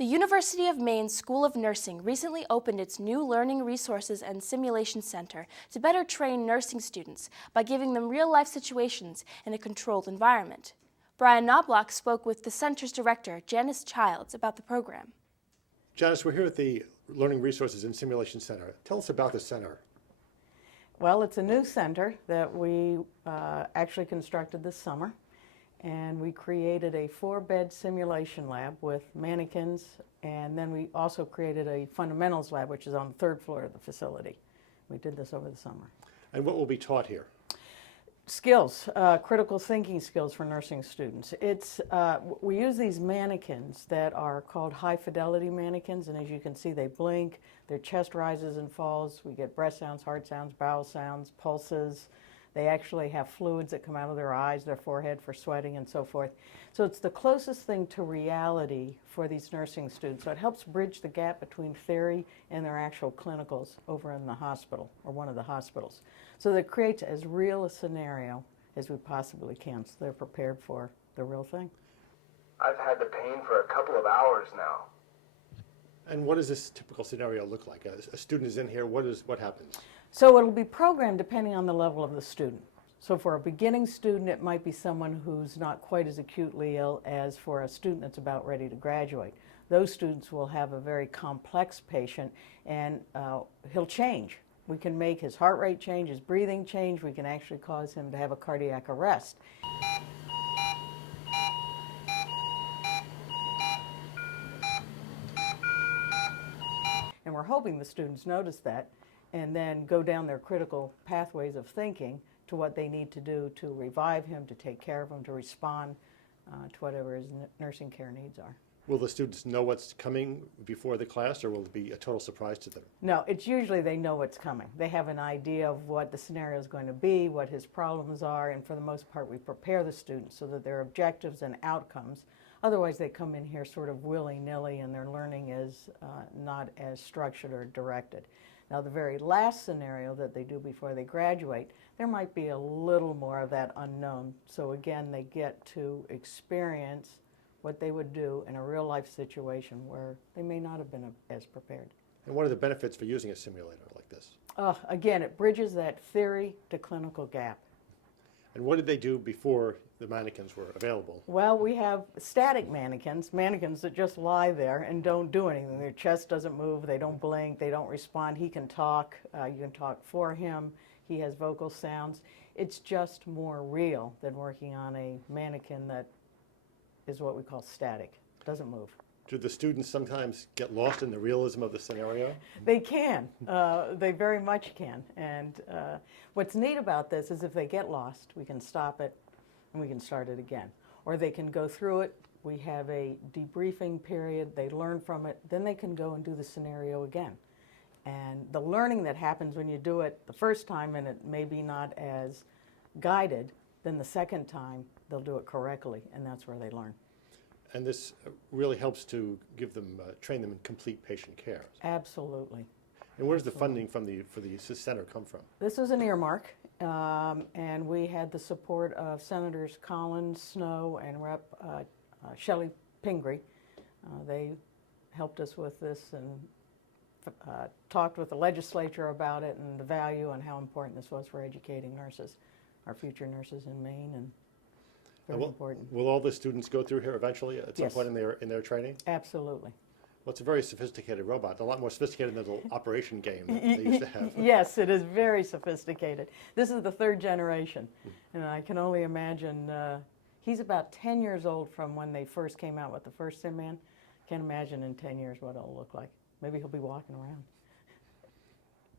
The University of Maine School of Nursing recently opened its new Learning Resources and Simulation Center to better train nursing students by giving them real-life situations in a controlled environment. Brian Knobloch spoke with the center's director, Janis Childs, about the program. Janis, we're here at the Learning Resources and Simulation Center. Tell us about the center. Well, it's a new center that we actually constructed this summer, and we created a 4-bed simulation lab with mannequins, and then we also created a fundamentals lab, which is on the 3rd floor of the facility. We did this over the summer. And what will be taught here? Skills, critical thinking skills for nursing students. We use these mannequins that are called high fidelity mannequins, and as you can see, they blink, their chest rises and falls. We get breath sounds, heart sounds, bowel sounds, pulses. They actually have fluids that come out of their eyes, their forehead for sweating and so forth. So it's the closest thing to reality for these nursing students. So it helps bridge the gap between theory and their actual clinicals over in the hospital or one of the hospitals. So that creates as real a scenario as we possibly can, so they're prepared for the real thing. I've had the pain for a couple of hours now. And what does this typical scenario look like? A student is in here, what happens? So it'll be programmed depending on the level of the student. So for a beginning student, it might be someone who's not quite as acutely ill as for a student that's about ready to graduate. Those students will have a very complex patient, and he'll change. We can make his heart rate change, his breathing change. We can actually cause him to have a cardiac arrest. And we're hoping the students notice that and then go down their critical pathways of thinking to what they need to do to revive him, to take care of him, to respond to whatever his nursing care needs are. Will the students know what's coming before the class, or will it be a total surprise to them? No, it's usually they know what's coming. They have an idea of what the scenario is going to be, what his problems are, and for the most part we prepare the students so that their objectives and outcomes. Otherwise they come in here sort of willy-nilly and their learning is not as structured or directed. Now, the very last scenario that they do before they graduate, there might be a little more of that unknown. So again, they get to experience what they would do in a real-life situation where they may not have been as prepared. And what are the benefits for using a simulator like this? Again, it bridges that theory to clinical gap. And what did they do before the mannequins were available? Well, we have static mannequins that just lie there and don't do anything. Their chest doesn't move, they don't blink, they don't respond. He can talk, you can talk for him, he has vocal sounds. It's just more real than working on a mannequin that is what we call static, doesn't move. Do the students sometimes get lost in the realism of the scenario? They can. They very much can. And what's neat about this is if they get lost, we can stop it and we can start it again. Or they can go through it. We have a debriefing period. They learn from it. Then they can go and do the scenario again. And the learning that happens when you do it the first time and it may be not as guided, then the second time they'll do it correctly, and that's where they learn. And this really helps to give them, train them in complete patient care. Absolutely. And where does the funding for the center come from? This was an earmark, and we had the support of Senators Collins, Snow, and Rep. Shelley Pingree. They helped us with this and talked with the legislature about it and the value and how important this was for educating nurses, our future nurses in Maine, and very important. Will all the students go through here eventually at some Yes. point in their training? Absolutely. Well, it's a very sophisticated robot, a lot more sophisticated than the little operation game that they used to have. Yes, it is very sophisticated. This is the 3rd generation, and I can only imagine, he's about 10 years old from when they first came out with the first SimMan. Can't imagine in 10 years what it'll look like. Maybe he'll be walking around.